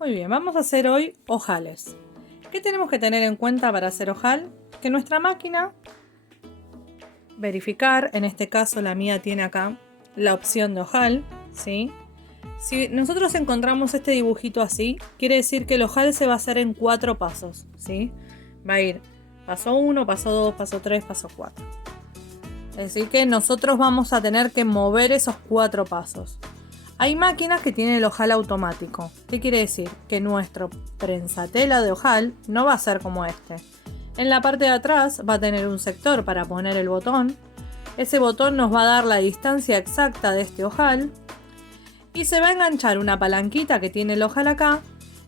Muy bien, vamos a hacer hoy ojales. ¿Qué tenemos que tener en cuenta para hacer ojal? Que nuestra máquina, verificar, en este caso la mía tiene acá la opción de ojal, ¿sí? Si nosotros encontramos este dibujito así, quiere decir que el ojal se va a hacer en 4 pasos, ¿sí? Va a ir paso 1, paso 2, paso 3, paso 4. Es decir que nosotros vamos a tener que mover esos 4 pasos. Hay máquinas que tienen el ojal automático. ¿Qué quiere decir? Que nuestro prensatela de ojal no va a ser como este. En la parte de atrás va a tener un sector para poner el botón. Ese botón nos va a dar la distancia exacta de este ojal. Y se va a enganchar una palanquita que tiene el ojal acá,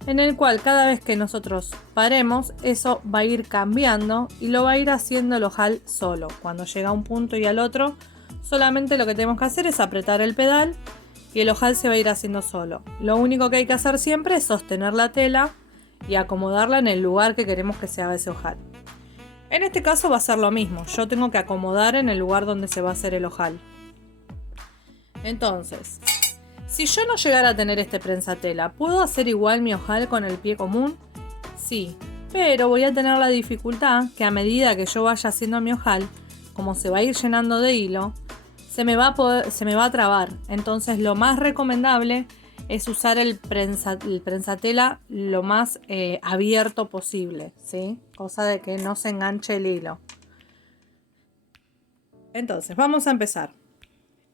en el cual cada vez que nosotros paremos, eso va a ir cambiando y lo va a ir haciendo el ojal solo. Cuando llega a un punto y al otro, solamente lo que tenemos que hacer es apretar el pedal y el ojal se va a ir haciendo solo. Lo único que hay que hacer siempre es sostener la tela y acomodarla en el lugar que queremos que se haga ese ojal. En este caso va a ser lo mismo, yo tengo que acomodar en el lugar donde se va a hacer el ojal. Entonces, si yo no llegara a tener este prensatela, ¿puedo hacer igual mi ojal con el pie común? Sí, pero voy a tener la dificultad que a medida que yo vaya haciendo mi ojal, como se va a ir llenando de hilo, se me va a trabar. Entonces lo más recomendable es usar el prensatela lo más abierto posible, ¿sí? Cosa de que no se enganche el hilo. Entonces vamos a empezar.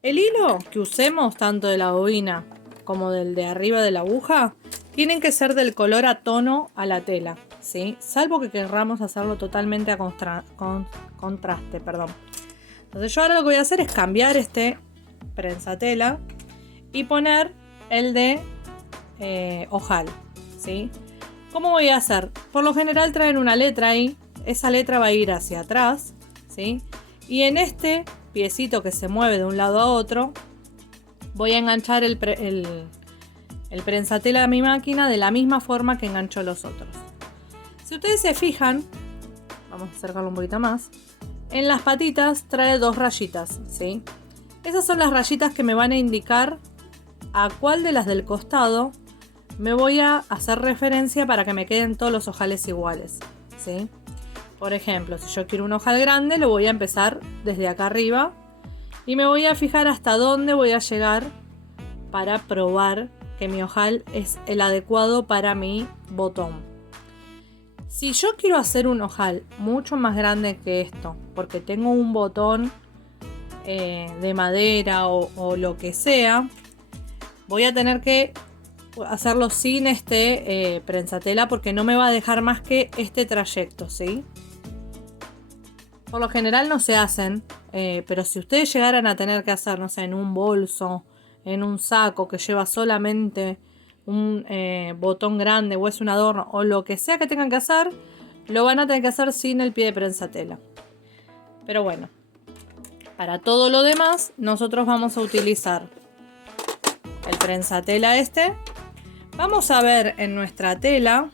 El hilo que usemos, tanto de la bobina como del de arriba de la aguja, tienen que ser del color a tono a la tela, ¿sí? Salvo que querramos hacerlo totalmente a contraste, perdón. Entonces yo ahora lo que voy a hacer es cambiar este prensatela y poner el de ojal, ¿sí? ¿Cómo voy a hacer? Por lo general traen una letra ahí, esa letra va a ir hacia atrás, ¿sí? Y en este piecito que se mueve de un lado a otro, voy a enganchar el prensatela a mi máquina de la misma forma que engancho los otros. Si ustedes se fijan, vamos a acercarlo un poquito más, en las patitas trae 2 rayitas, ¿sí? Esas son las rayitas que me van a indicar a cuál de las del costado me voy a hacer referencia para que me queden todos los ojales iguales, ¿sí? Por ejemplo, si yo quiero un ojal grande, lo voy a empezar desde acá arriba y me voy a fijar hasta dónde voy a llegar para probar que mi ojal es el adecuado para mi botón. Si yo quiero hacer un ojal mucho más grande que esto, porque tengo un botón de madera o lo que sea, voy a tener que hacerlo sin este prensatela porque no me va a dejar más que este trayecto, ¿sí? Por lo general no se hacen, pero si ustedes llegaran a tener que hacer, no sé, en un bolso, en un saco que lleva solamente un botón grande o es un adorno o lo que sea que tengan que hacer, lo van a tener que hacer sin el pie de prensatela. Pero bueno, para todo lo demás nosotros vamos a utilizar el prensatela este. Vamos a ver en nuestra tela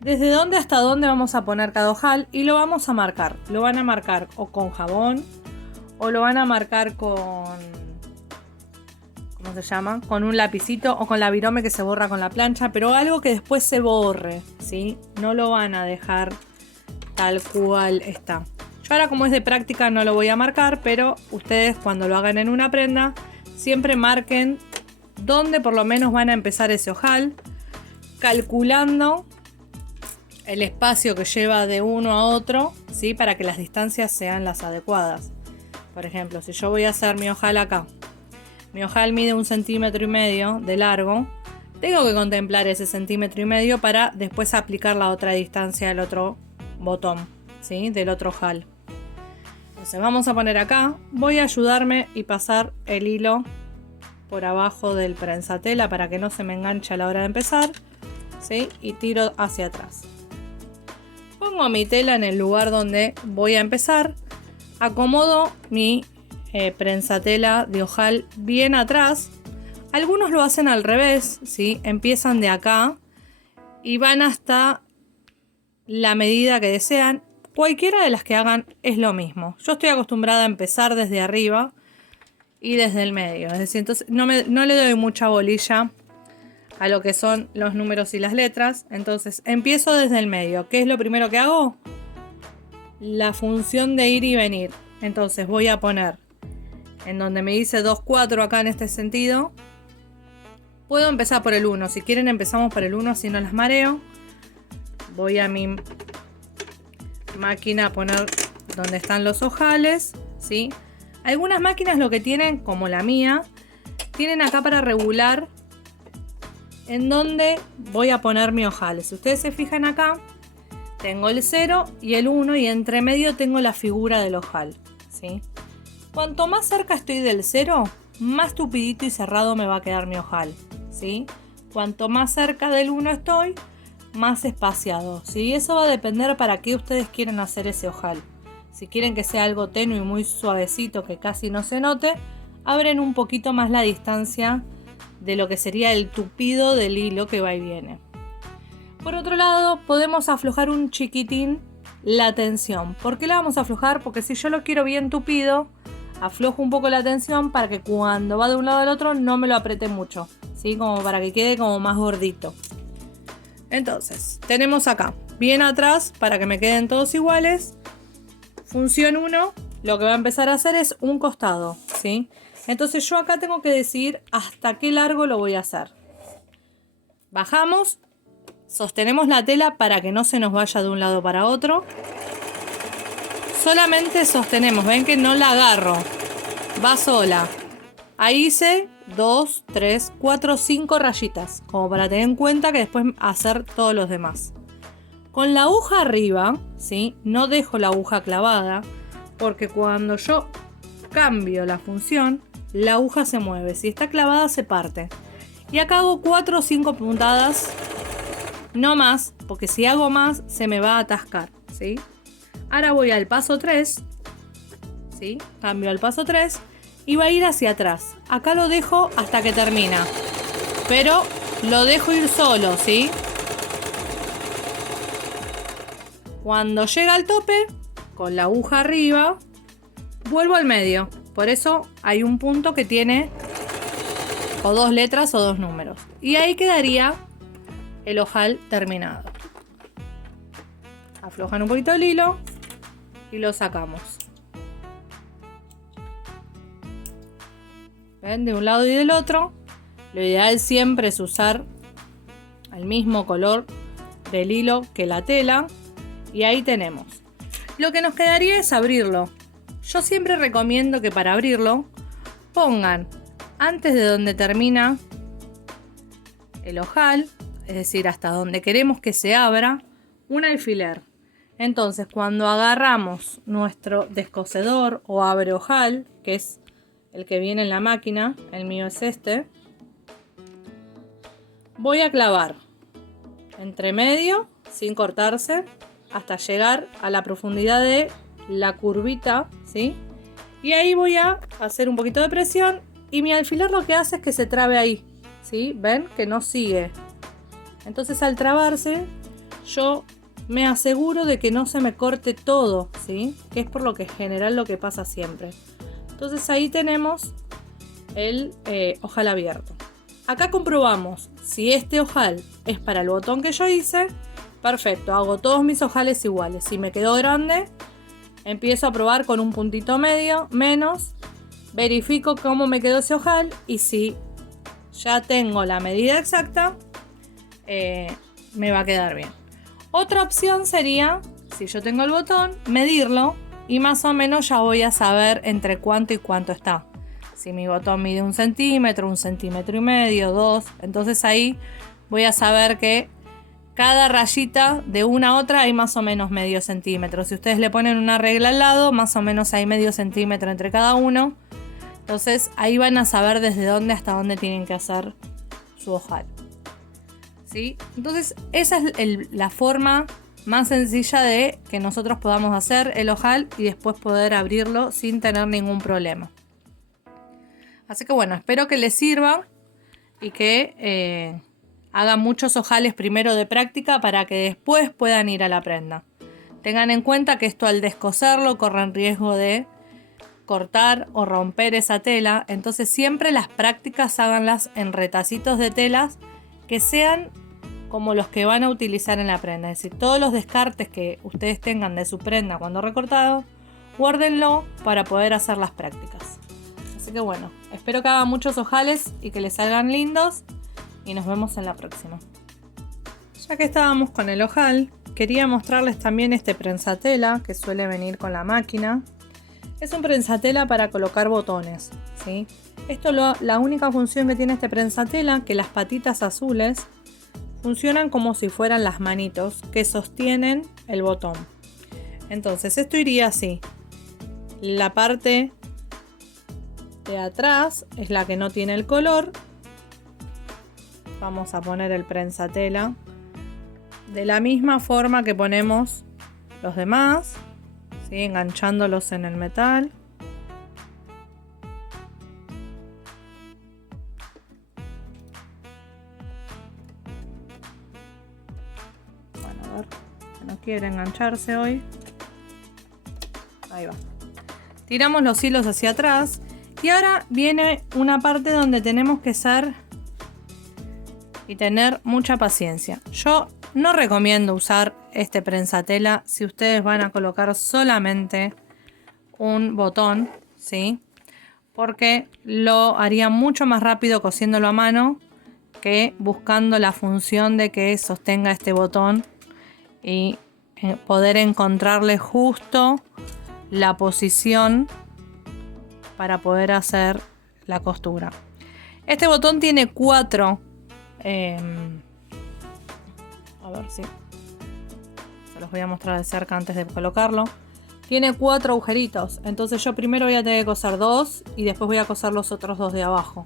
desde dónde hasta dónde vamos a poner cada ojal y lo vamos a marcar. Lo van a marcar o con jabón o lo van a marcar con... ¿cómo se llama? Con un lapicito o con la virome que se borra con la plancha, pero algo que después se borre, ¿sí? No lo van a dejar tal cual está. Yo ahora, como es de práctica, no lo voy a marcar, pero ustedes cuando lo hagan en una prenda, siempre marquen dónde por lo menos van a empezar ese ojal, calculando el espacio que lleva de uno a otro, ¿sí? Para que las distancias sean las adecuadas. Por ejemplo, si yo voy a hacer mi ojal acá, mi ojal mide 1,5 centímetros de largo. Tengo que contemplar ese 1,5 centímetros para después aplicar la otra distancia del otro botón, ¿sí? Del otro ojal. Entonces vamos a poner acá. Voy a ayudarme y pasar el hilo por abajo del prensatela para que no se me enganche a la hora de empezar, ¿sí? Y tiro hacia atrás. Pongo mi tela en el lugar donde voy a empezar. Acomodo mi prensatela de ojal bien atrás. Algunos lo hacen al revés, ¿sí? Empiezan de acá y van hasta la medida que desean. Cualquiera de las que hagan es lo mismo. Yo estoy acostumbrada a empezar desde arriba y desde el medio. Es decir, entonces no le doy mucha bolilla a lo que son los números y las letras. Entonces empiezo desde el medio. ¿Qué es lo primero que hago? La función de ir y venir. Entonces voy a poner en donde me dice 2, 4 acá en este sentido. Puedo empezar por el 1. Si quieren empezamos por el 1, así no las mareo. Voy a mi máquina a poner donde están los ojales, ¿sí? Algunas máquinas lo que tienen, como la mía, tienen acá para regular en donde voy a poner mi ojal. Si ustedes se fijan acá, tengo el 0 y el 1 y entre medio tengo la figura del ojal, ¿sí? Cuanto más cerca estoy del 0, más tupidito y cerrado me va a quedar mi ojal, ¿sí? Cuanto más cerca del 1 estoy, más espaciado, ¿sí? Eso va a depender para qué ustedes quieren hacer ese ojal. Si quieren que sea algo tenue y muy suavecito, que casi no se note, abren un poquito más la distancia de lo que sería el tupido del hilo que va y viene. Por otro lado, podemos aflojar un chiquitín la tensión. ¿Por qué la vamos a aflojar? Porque si yo lo quiero bien tupido, aflojo un poco la tensión para que cuando va de un lado al otro no me lo apriete mucho, ¿sí? Como para que quede como más gordito. Entonces, tenemos acá, bien atrás, para que me queden todos iguales. Función 1, lo que va a empezar a hacer es un costado, ¿sí? Entonces yo acá tengo que decidir hasta qué largo lo voy a hacer. Bajamos, sostenemos la tela para que no se nos vaya de un lado para otro. Solamente sostenemos, ven que no la agarro, va sola. Ahí hice 2, 3, 4, 5 rayitas, como para tener en cuenta que después hacer todos los demás. Con la aguja arriba, ¿sí? No dejo la aguja clavada, porque cuando yo cambio la función, la aguja se mueve. Si está clavada, se parte. Y acá hago 4 o 5 puntadas, no más, porque si hago más, se me va a atascar, ¿sí? Ahora voy al paso 3, ¿sí? Cambio al paso 3 y va a ir hacia atrás. Acá lo dejo hasta que termina, pero lo dejo ir solo, ¿sí? Cuando llega al tope, con la aguja arriba, vuelvo al medio. Por eso hay un punto que tiene o 2 letras o 2 números. Y ahí quedaría el ojal terminado. Aflojan un poquito el hilo y lo sacamos. ¿Ven? De un lado y del otro. Lo ideal siempre es usar el mismo color del hilo que la tela. Y ahí tenemos. Lo que nos quedaría es abrirlo. Yo siempre recomiendo que para abrirlo pongan antes de donde termina el ojal, es decir, hasta donde queremos que se abra, un alfiler. Entonces, cuando agarramos nuestro descosedor o abre ojal, que es el que viene en la máquina, el mío es este, voy a clavar entre medio, sin cortarse, hasta llegar a la profundidad de la curvita, ¿sí? Y ahí voy a hacer un poquito de presión y mi alfiler lo que hace es que se trabe ahí, ¿sí? ¿Ven? Que no sigue. Entonces al trabarse, yo me aseguro de que no se me corte todo, ¿sí? Que es por lo que en general lo que pasa siempre. Entonces ahí tenemos el ojal abierto. Acá comprobamos si este ojal es para el botón que yo hice. Perfecto, hago todos mis ojales iguales. Si me quedó grande, empiezo a probar con un puntito medio, menos. Verifico cómo me quedó ese ojal y si ya tengo la medida exacta, me va a quedar bien. Otra opción sería, si yo tengo el botón, medirlo y más o menos ya voy a saber entre cuánto y cuánto está. Si mi botón mide 1 centímetro, 1,5 centímetros, 2, entonces ahí voy a saber que cada rayita de una a otra hay más o menos medio centímetro. Si ustedes le ponen una regla al lado, más o menos hay medio centímetro entre cada uno. Entonces ahí van a saber desde dónde hasta dónde tienen que hacer su ojal, ¿sí? Entonces esa es la forma más sencilla de que nosotros podamos hacer el ojal y después poder abrirlo sin tener ningún problema. Así que bueno, espero que les sirva y que hagan muchos ojales primero de práctica para que después puedan ir a la prenda. Tengan en cuenta que esto al descoserlo corren riesgo de cortar o romper esa tela. Entonces siempre las prácticas háganlas en retacitos de telas que sean como los que van a utilizar en la prenda. Es decir, todos los descartes que ustedes tengan de su prenda cuando recortado, guárdenlo para poder hacer las prácticas. Así que bueno, espero que hagan muchos ojales y que les salgan lindos. Y nos vemos en la próxima. Ya que estábamos con el ojal, quería mostrarles también este prensatela que suele venir con la máquina. Es un prensatela para colocar botones, ¿sí? La única función que tiene este prensatela, que las patitas azules funcionan como si fueran las manitos que sostienen el botón. Entonces esto iría así. La parte de atrás es la que no tiene el color. Vamos a poner el prensatela de la misma forma que ponemos los demás, ¿sí? Enganchándolos en el metal. Bueno, a ver, que no quiere engancharse hoy. Ahí va. Tiramos los hilos hacia atrás y ahora viene una parte donde tenemos que ser y tener mucha paciencia. Yo no recomiendo usar este prensatela si ustedes van a colocar solamente un botón, ¿sí? Porque lo haría mucho más rápido cosiéndolo a mano que buscando la función de que sostenga este botón y poder encontrarle justo la posición para poder hacer la costura. Este botón tiene 4 a ver si se los voy a mostrar de cerca antes de colocarlo. Tiene 4 agujeritos, entonces yo primero voy a tener que coser 2 y después voy a coser los otros 2 de abajo.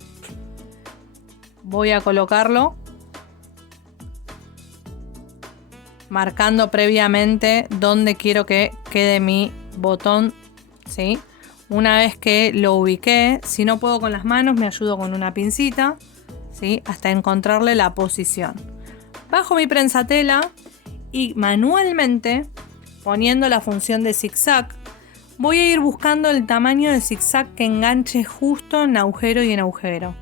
Voy a colocarlo marcando previamente dónde quiero que quede mi botón, ¿sí? Una vez que lo ubiqué, si no puedo con las manos, me ayudo con una pincita, ¿sí? Hasta encontrarle la posición. Bajo mi prensatela y manualmente, poniendo la función de zigzag, voy a ir buscando el tamaño de zigzag que enganche justo en agujero y en agujero.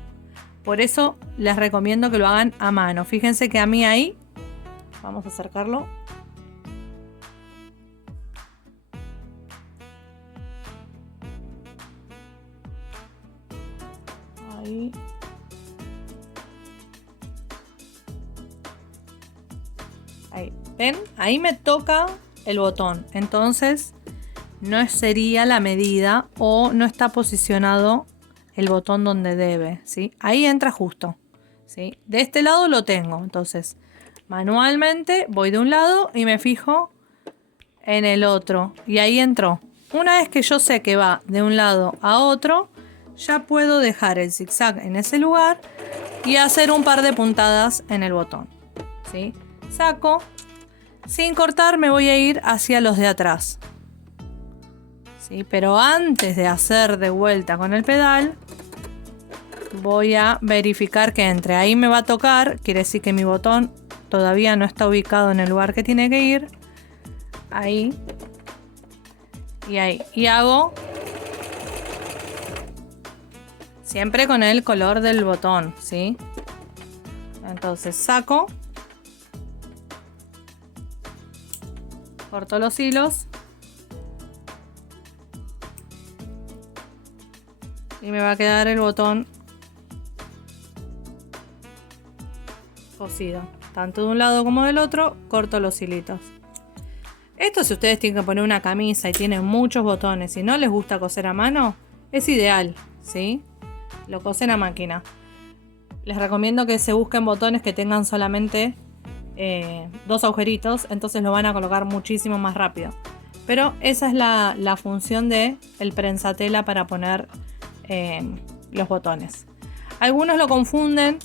Por eso les recomiendo que lo hagan a mano. Fíjense que a mí ahí, vamos a acercarlo. Ahí. Ahí. ¿Ven? Ahí me toca el botón. Entonces no sería la medida o no está posicionado el botón donde debe, ¿sí? Ahí entra justo, ¿sí? De este lado lo tengo. Entonces manualmente voy de un lado y me fijo en el otro. Y ahí entró. Una vez que yo sé que va de un lado a otro, ya puedo dejar el zigzag en ese lugar y hacer un par de puntadas en el botón, ¿sí? Saco, sin cortar me voy a ir hacia los de atrás, ¿sí? Pero antes de hacer de vuelta con el pedal, voy a verificar que entre. Ahí me va a tocar, quiere decir que mi botón todavía no está ubicado en el lugar que tiene que ir. Ahí y ahí. Y hago siempre con el color del botón, ¿sí? Entonces saco, corto los hilos y me va a quedar el botón cosido. Tanto de un lado como del otro, corto los hilitos. Esto, si ustedes tienen que poner una camisa y tienen muchos botones y no les gusta coser a mano, es ideal, ¿sí? Lo cosen a máquina. Les recomiendo que se busquen botones que tengan solamente 2 agujeritos, entonces lo van a colocar muchísimo más rápido. Pero esa es la función del prensatela para poner los botones. Algunos lo confunden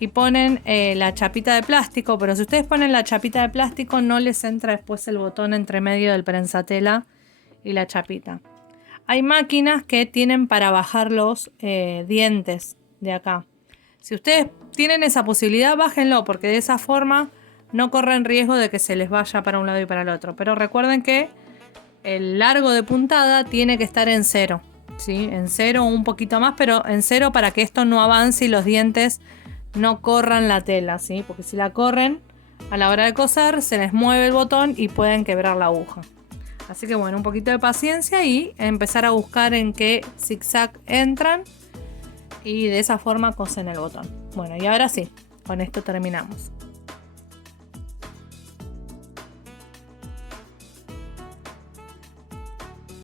y ponen la chapita de plástico, pero si ustedes ponen la chapita de plástico no les entra después el botón entre medio del prensatela y la chapita. Hay máquinas que tienen para bajar los dientes de acá. Si ustedes tienen esa posibilidad, bájenlo, porque de esa forma no corren riesgo de que se les vaya para un lado y para el otro. Pero recuerden que el largo de puntada tiene que estar en 0, ¿sí? En 0 o un poquito más, pero en 0 para que esto no avance y los dientes no corran la tela, ¿sí? Porque si la corren a la hora de coser se les mueve el botón y pueden quebrar la aguja. Así que bueno, un poquito de paciencia y empezar a buscar en qué zigzag entran y de esa forma cosen el botón. Bueno, y ahora sí, con esto terminamos.